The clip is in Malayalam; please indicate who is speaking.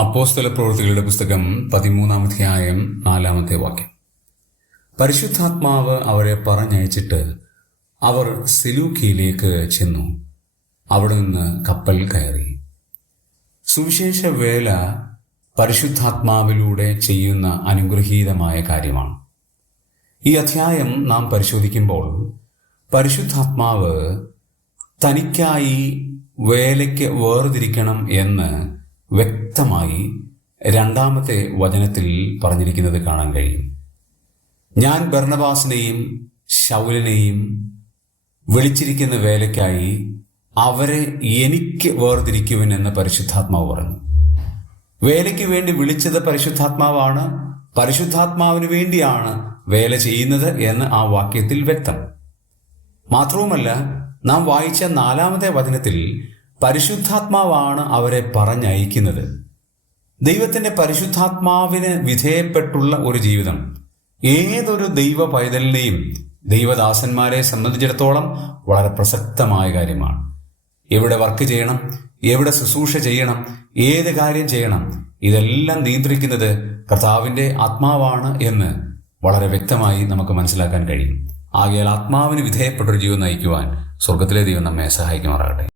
Speaker 1: അപ്പോസ്തല പ്രവൃത്തികളുടെ പുസ്തകം പതിമൂന്നാം അധ്യായം നാലാമത്തെ വാക്യം. പരിശുദ്ധാത്മാവ് അവരെ പറഞ്ഞയച്ചിട്ട് അവർ സിലൂക്കിയിലേക്ക് ചെന്നു. അവിടെ നിന്ന് കപ്പൽ കയറി. സുവിശേഷ വേല പരിശുദ്ധാത്മാവിലൂടെ ചെയ്യുന്ന അനുഗ്രഹീതമായ കാര്യമാണ്. ഈ അധ്യായം നാം പരിശോധിക്കുമ്പോൾ പരിശുദ്ധാത്മാവ് തനിക്കായി വേലയ്ക്ക് വേർതിരിക്കണം എന്ന് വ്യക്തമായി രണ്ടാമത്തെ വചനത്തിൽ പറഞ്ഞിരിക്കുന്നത് കാണാൻ കഴിയും. ഞാൻ ഭർണബാസിനെയും ശൗലിനെയും വിളിച്ചിരിക്കുന്ന വേലയ്ക്കായി അവരെ എനിക്ക് വേർതിരിക്കുവൻ എന്ന് പരിശുദ്ധാത്മാവ് പറഞ്ഞു. വേലയ്ക്ക് വേണ്ടി വിളിച്ചത് പരിശുദ്ധാത്മാവാണ്. പരിശുദ്ധാത്മാവിന് വേണ്ടിയാണ് വേല ചെയ്യുന്നത് എന്ന് ആ വാക്യത്തിൽ വ്യക്തം. മാത്രവുമല്ല നാം വായിച്ച നാലാമത്തെ വചനത്തിൽ പരിശുദ്ധാത്മാവാണ് അവരെ പറഞ്ഞയക്കുന്നത്. ദൈവത്തിന്റെ പരിശുദ്ധാത്മാവിന് വിധേയപ്പെട്ടുള്ള ഒരു ജീവിതം. ഏതൊരു ദൈവ പൈതലിനെയും ദൈവദാസന്മാരെ സംബന്ധിച്ചിടത്തോളം വളരെ പ്രസക്തമായ കാര്യമാണ്. എവിടെ വർക്ക് ചെയ്യണം? എവിടെ ശുശ്രൂഷ ചെയ്യണം? ഏത് കാര്യം ചെയ്യണം? ഇതെല്ലാം നിയന്ത്രിക്കുന്നത് കർത്താവിന്റെ ആത്മാവാണ് എന്ന് വളരെ വ്യക്തമായി നമുക്ക് മനസ്സിലാക്കാൻ കഴിയും. ആകയാൽ ആത്മാവിന് വിധേയപ്പെട്ടൊരു ജീവൻ നയിക്കുവാൻ സ്വർഗത്തിലെ ദൈവം നമ്മെ സഹായിക്കുമാറാകട്ടെ.